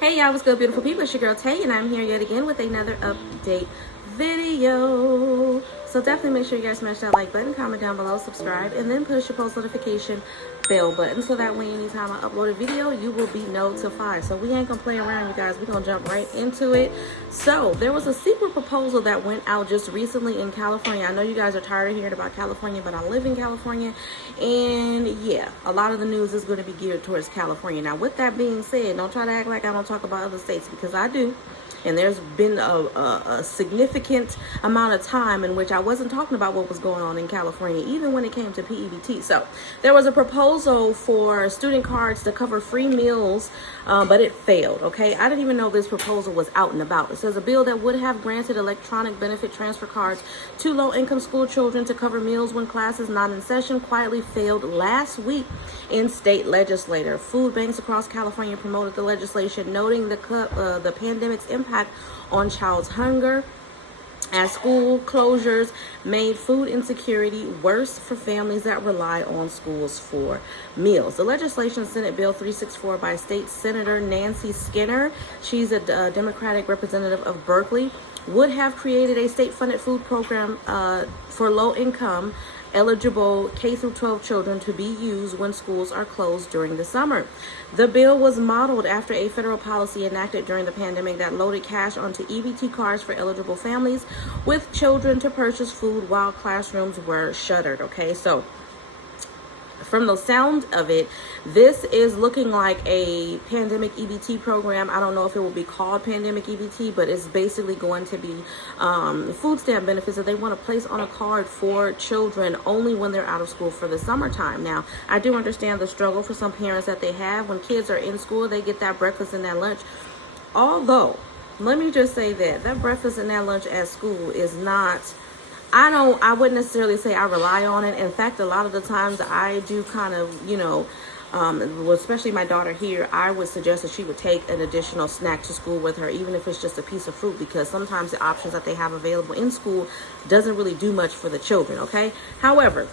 Hey y'all, what's good, beautiful people? It's your girl Tay, and I'm here yet again with another update video. So definitely make sure you guys smash that like button, comment down below, subscribe, and then push your post notification bell button so that when anytime I upload a video, you will be notified. So we ain't gonna play around, you guys. We're gonna jump right into it. So there was a secret proposal that went out just recently in California. I know you guys are tired of hearing about California, but I live in California, and yeah, a lot of the news is going to be geared towards California. Now, with that being said, don't try to act like I don't talk about other states, because I do. And there's been a significant amount of time in which I wasn't talking about what was going on in California, even when it came to PEBT. So there was a proposal for student cards to cover free meals, but it failed, okay? I didn't even know this proposal was out and about. It says a bill that would have granted electronic benefit transfer cards to low-income school children to cover meals when classes not in session quietly failed last week in state legislature. Food banks across California promoted the legislation, noting the pandemic's impact on child's hunger, as school closures made food insecurity worse for families that rely on schools for meals. The legislation, Senate Bill 364 by State Senator Nancy Skinner, she's a Democratic representative of Berkeley, would have created a state-funded food program for low-income eligible K-12 children to be used when schools are closed during the summer. The bill was modeled after a federal policy enacted during the pandemic that loaded cash onto EBT cards for eligible families with children to purchase food while classrooms were shuttered. Okay, so from the sound of it, this is looking like a pandemic EBT program. I don't know if it will be called pandemic EBT, but it's basically going to be food stamp benefits that they want to place on a card for children only when they're out of school for the summertime. Now, I do understand the struggle for some parents that they have. When kids are in school, they get that breakfast and that lunch. Although, let me just say that breakfast and that lunch at school is not, I wouldn't necessarily say I rely on it. In fact, a lot of the times I do kind of, especially my daughter here, I would suggest that she would take an additional snack to school with her, even if it's just a piece of fruit, because sometimes the options that they have available in school doesn't really do much for the children, okay? However,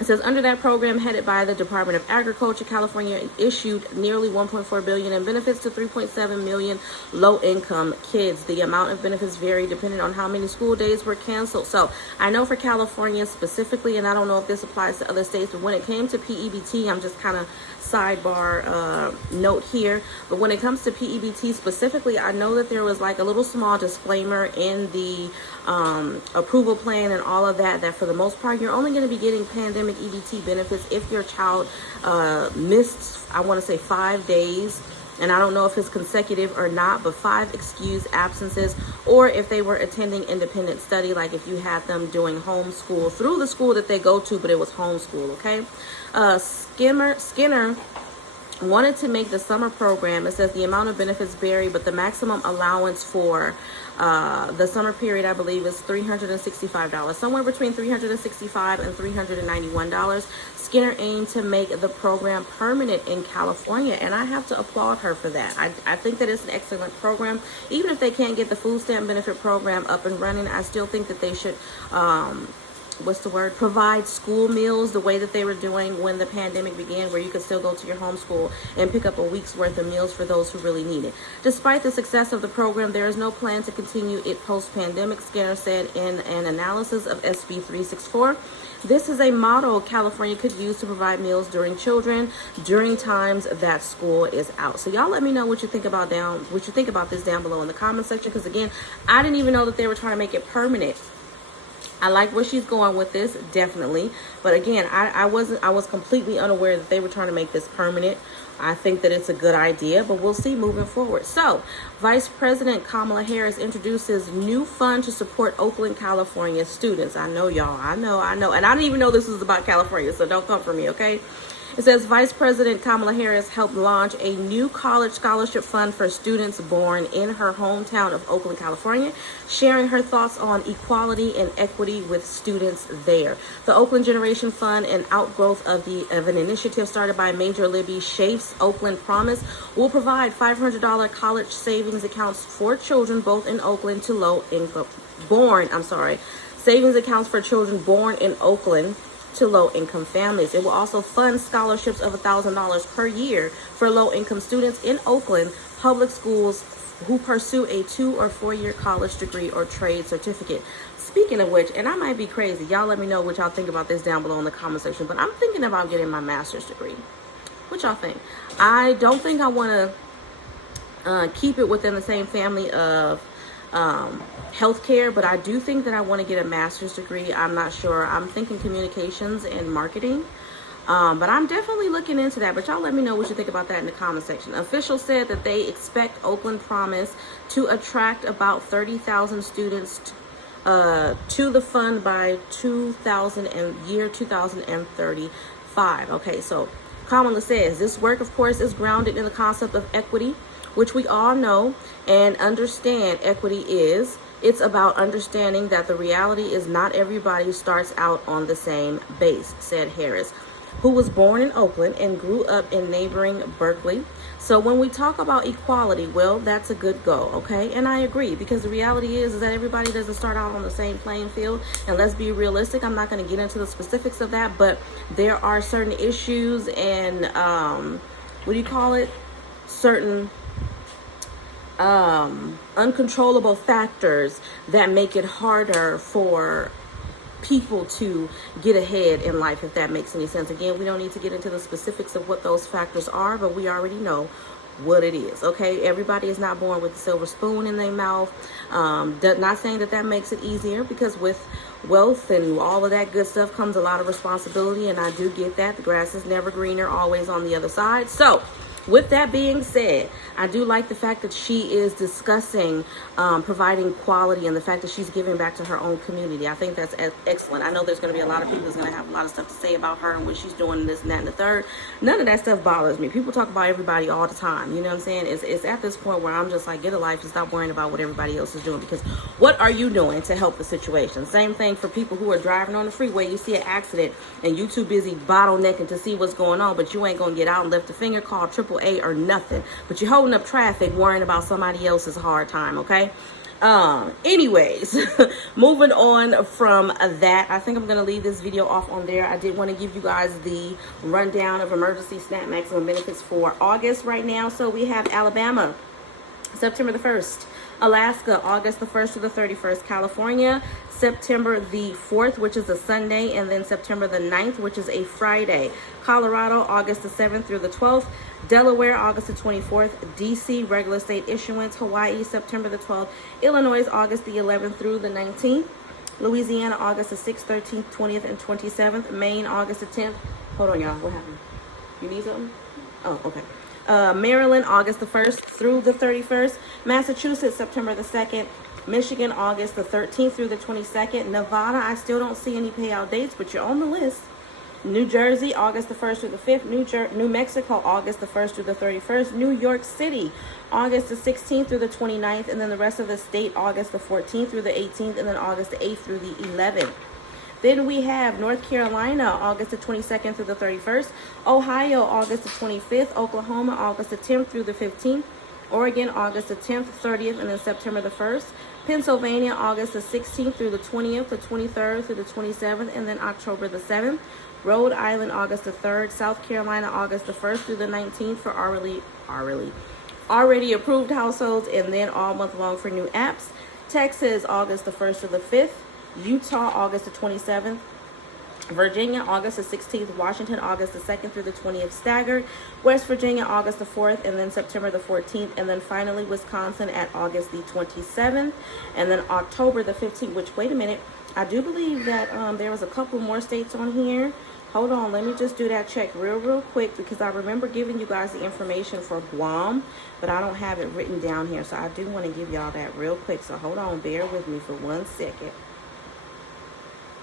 it says under that program headed by the Department of Agriculture, California issued nearly $1.4 billion in benefits to 3.7 million low-income kids. The amount of benefits vary depending on how many school days were canceled. So I know for California specifically, and I don't know if this applies to other states, but when it came to PEBT, I'm just kind of sidebar note here, but when it comes to PEBT specifically, I know that there was like a little small disclaimer in the approval plan and all of that for the most part, you're only going to be getting pandemic EBT benefits if your child missed, I want to say 5 days, and I don't know if it's consecutive or not, but 5 excused absences, or if they were attending independent study, like if you had them doing homeschool through the school that they go to, but it was homeschool, okay? Skinner wanted to make the summer program, it says the amount of benefits vary, but the maximum allowance for the summer period, I believe, is $365, somewhere between $365 and $391. Skinner aimed to make the program permanent in California, and I have to applaud her for that. I think that it's an excellent program. Even if they can't get the food stamp benefit program up and running, I still think that they should provide school meals the way that they were doing when the pandemic began, where you could still go to your homeschool and pick up a week's worth of meals for those who really need it. Despite the success of the program, there is no plan to continue it post-pandemic, Skinner said in an analysis of SB 364. This is a model California could use to provide meals during times that school is out. So y'all let me know what you think about this down below in the comment section, because again, I didn't even know that they were trying to make it permanent. I like where she's going with this, definitely. But again, I was completely unaware that they were trying to make this permanent. I think that it's a good idea, but we'll see moving forward. So, Vice President Kamala Harris introduces new fund to support Oakland, California students. I know, y'all. I know. And I didn't even know this was about California, so don't come for me, okay? It says Vice President Kamala Harris helped launch a new college scholarship fund for students born in her hometown of Oakland, California, sharing her thoughts on equality and equity with students there. The Oakland Generation Fund, an outgrowth of an initiative started by Major Libby Schaaf's Oakland Promise, will provide $500 college savings accounts for children both in Oakland to savings accounts for children born in Oakland to low-income families. It will also fund scholarships of $1,000 per year for low-income students in Oakland public schools who pursue a 2 or 4 year college degree or trade certificate. Speaking of which, and I might be crazy, y'all let me know what y'all think about this down below in the comment section, but I'm thinking about getting my master's degree. What y'all think? I don't think I want to keep it within the same family of healthcare, but I do think that I want to get a master's degree. I'm not sure. I'm thinking communications and marketing. But I'm definitely looking into that. But y'all let me know what you think about that in the comment section. Officials said that they expect Oakland Promise to attract about 30,000 students to the fund by year 2035. Okay, so Kamala says this work, of course, is grounded in the concept of equity, which we all know and understand equity is. It's about understanding that the reality is not everybody starts out on the same base, said Harris, who was born in Oakland and grew up in neighboring Berkeley. So when we talk about equality, well, that's a good goal, okay? And I agree, because the reality is that everybody doesn't start out on the same playing field. And let's be realistic, I'm not going to get into the specifics of that, but there are certain issues and, certain uncontrollable factors that make it harder for people to get ahead in life, if that makes any sense. Again, we don't need to get into the specifics of what those factors are, but we already know what it is, okay? Everybody is not born with a silver spoon in their mouth. Not saying that that makes it easier, because with wealth and all of that good stuff comes a lot of responsibility, and I do get that. The grass is never greener, always on the other side. So with that being said, I do like the fact that she is discussing providing quality, and the fact that she's giving back to her own community. I think that's excellent. I know there's going to be a lot of people that's going to have a lot of stuff to say about her and what she's doing, and this and that and the third. None of that stuff bothers me. People talk about everybody all the time. You know what I'm saying? It's at this point where I'm just like, get a life and stop worrying about what everybody else is doing, because what are you doing to help the situation? Same thing for people who are driving on the freeway. You see an accident and you too busy bottlenecking to see what's going on, but you ain't going to get out and lift a finger, call AAA or nothing. But you're holding up traffic worrying about somebody else's hard time, okay? Anyways, moving on from that, I think I'm going to leave this video off on there. I did want to give you guys the rundown of emergency SNAP maximum benefits for August right now. So we have Alabama, September the 1st. Alaska, August the 1st through the 31st. California, September the 4th, which is a Sunday, and then September the 9th, which is a Friday. Colorado, August the 7th through the 12th. Delaware, August the 24th. DC, regular state issuance. Hawaii, September the 12th. Illinois, August the 11th through the 19th. Louisiana, August the 6th, 13th, 20th, and 27th. Maine, August the 10th. Hold on, y'all. What happened? You need something? Oh, okay. Maryland, August the 1st through the 31st. Massachusetts, September the 2nd. Michigan, August the 13th through the 22nd. Nevada, I still don't see any payout dates, but you're on the list. New Jersey, August the 1st through the 5th. New Mexico, August the 1st through the 31st. New York City, August the 16th through the 29th. And then the rest of the state, August the 14th through the 18th. And then August the 8th through the 11th. Then we have North Carolina, August the 22nd through the 31st. Ohio, August the 25th. Oklahoma, August the 10th through the 15th. Oregon, August the 10th, 30th, and then September the 1st. Pennsylvania, August the 16th through the 20th, the 23rd through the 27th, and then October the 7th. Rhode Island, August the 3rd. South Carolina, August the 1st through the 19th for already approved households, and then all month long for new apps. Texas, August the 1st through the 5th. Utah, August the 27th. Virginia, August the 16th. Washington, August the 2nd through the 20th, staggered. West Virginia, August the 4th, and then September the 14th. And then finally, Wisconsin at August the 27th. And then October the 15th, which, wait a minute, I do believe that there was a couple more states on here. Hold on, let me just do that check real quick, because I remember giving you guys the information for Guam, but I don't have it written down here. So I do want to give y'all that real quick. So hold on, bear with me for 1 second.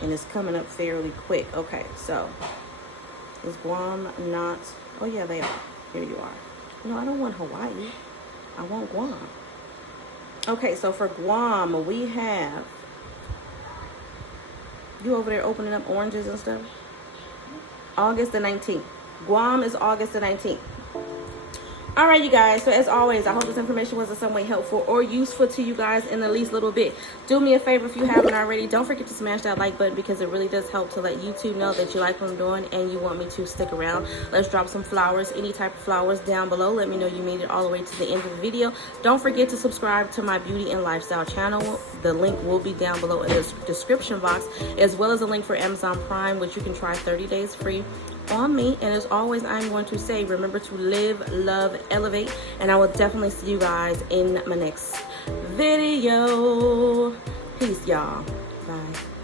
And it's coming up fairly quick. Okay, so is Guam not? Oh yeah, they are. Here you are. No, I don't want Hawaii. I want Guam. Okay, so for Guam, we have, you over there opening up oranges and stuff? August the 19th. Guam is August the 19th. All right, you guys. So as always, I hope this information was in some way helpful or useful to you guys in the least little bit. Do me a favor if you haven't already. Don't forget to smash that like button because it really does help to let YouTube know that you like what I'm doing and you want me to stick around. Let's drop some flowers, any type of flowers down below. Let me know you made it all the way to the end of the video. Don't forget to subscribe to my beauty and lifestyle channel. The link will be down below in the description box, as well as a link for Amazon Prime, which you can try 30 days free on me. And as always, I'm going to say, remember to live, love, elevate, and I will definitely see you guys in my next video. Peace, y'all. Bye.